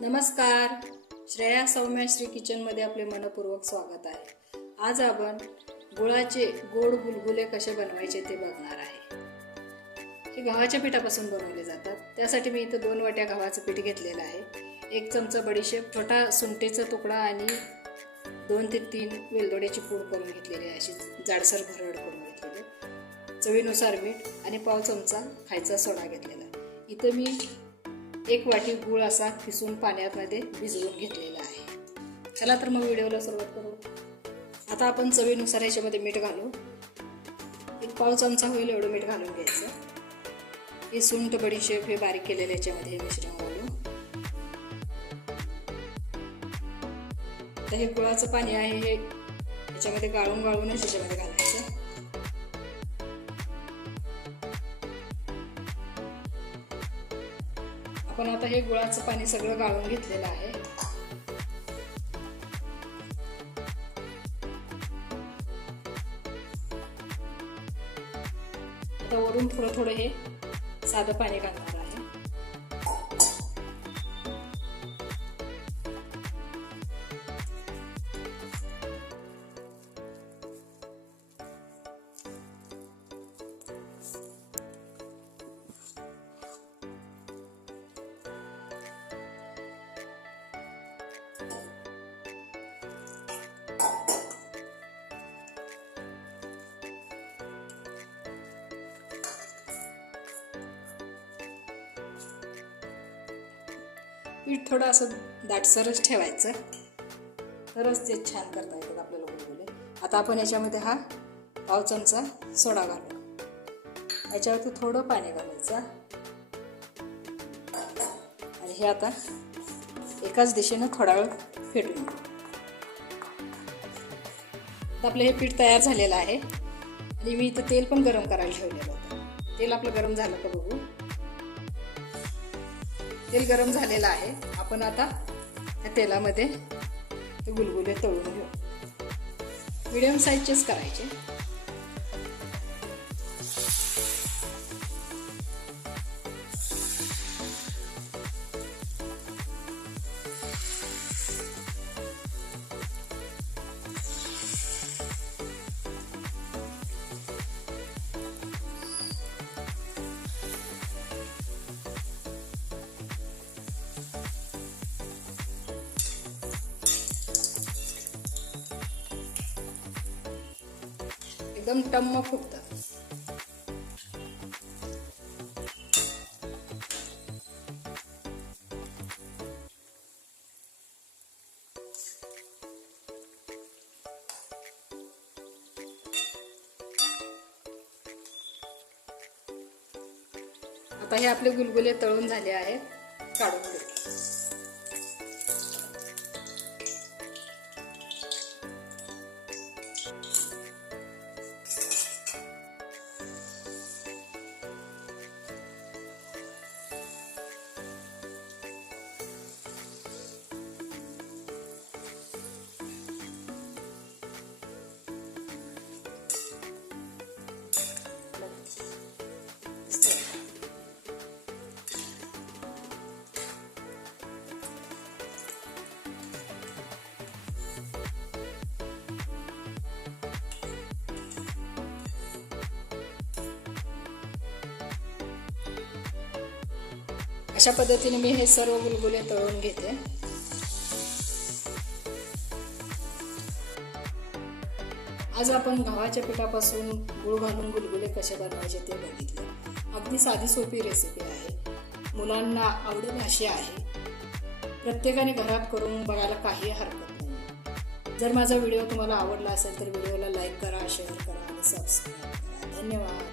नमस्कार. श्रेया सौम्याश्री किचनमध्ये आपले मनपूर्वक स्वागत आहे. आज आपण गुळाचे गोड गुलगुले कसे बनवायचे ते बघणार आहे. हे गव्हाच्या पिठापासून बनवले जातात. त्यासाठी मी इथं दोन वाट्या गव्हाचं पीठ घेतलेलं आहे. एक चमचा बडीशेप छोटा सुंटेचा तुकडा आणि दोन ते तीन वेलदोड्याची पूड करून घेतलेली आहे. अशी जाडसर भरड करून घेतलेली चवीनुसार मीठ आणि पाव चमचा खायचा सोडा घेतलेला इथं मी एक वाटी गूळ असा किसून पाण्यामध्ये भिजवून घेतलेला आहे. चला तर मग व्हिडिओला सुरुवात करू. आता आपण चवीनुसार याच्यामध्ये मीठ घालू. एक पाव चमचा होईल एवढं मीठ घालून घ्यायचं. हे सुंठ बडीशेप हे बारीक केलेलं याच्यामध्ये हे मिश्रण घालू तर हे गुळाचं पाणी आहे हे याच्यामध्ये गाळून गाळूनच याच्यामध्ये घालायचं. आपण आता हे गुळाचं पाणी सगळं गाळून घेतलेलं आहे. आता वरून थोडं थोडं हे साधं पाणी घालणार पीठ थोडं असं दाटसरच ठेवायचं. तरच ते छान करता येतात आपल्याला गुलगुले आता आपण याच्यामध्ये हा पाव चमचा सोडा घालू. याच्यावरती थोडं पाणी घालायचं. आणि हे आता एकाच दिशेनं थोडा वेळ फेटून आता आपलं हे पीठ तयार झालेलं आहे. आणि मी इथं तेल पण गरम करायला ठेवलेलं होतं. तेल आपलं गरम झालं का बघू. तेल गरम झालेलं आहे. आपण आता त्या तेलामध्ये ते गुलगुले तळून घेऊ. मिडियम साईजचेच करायचे. एकदम टम्म फुगतात आता हे आपले गुलगुले तळून झाले आहेत काढून घेऊ अशा पद्धतीने मी हे सर्व गुलगुले तळून घेते. आज आपण गव्हाच्या पिठापासून गुळ घालून गुलगुले कसे बनवायचे ते बघितले. अगदी साधी सोपी रेसिपी आहे. मुलांना आवडेल अशी आहे. प्रत्येकाने घरात करून बघायला काही हरकत नाही. जर माझा व्हिडिओ तुम्हाला आवडला असेल तर व्हिडिओला लाईक करा शेअर करा आणि सबस्क्राईब करा. धन्यवाद.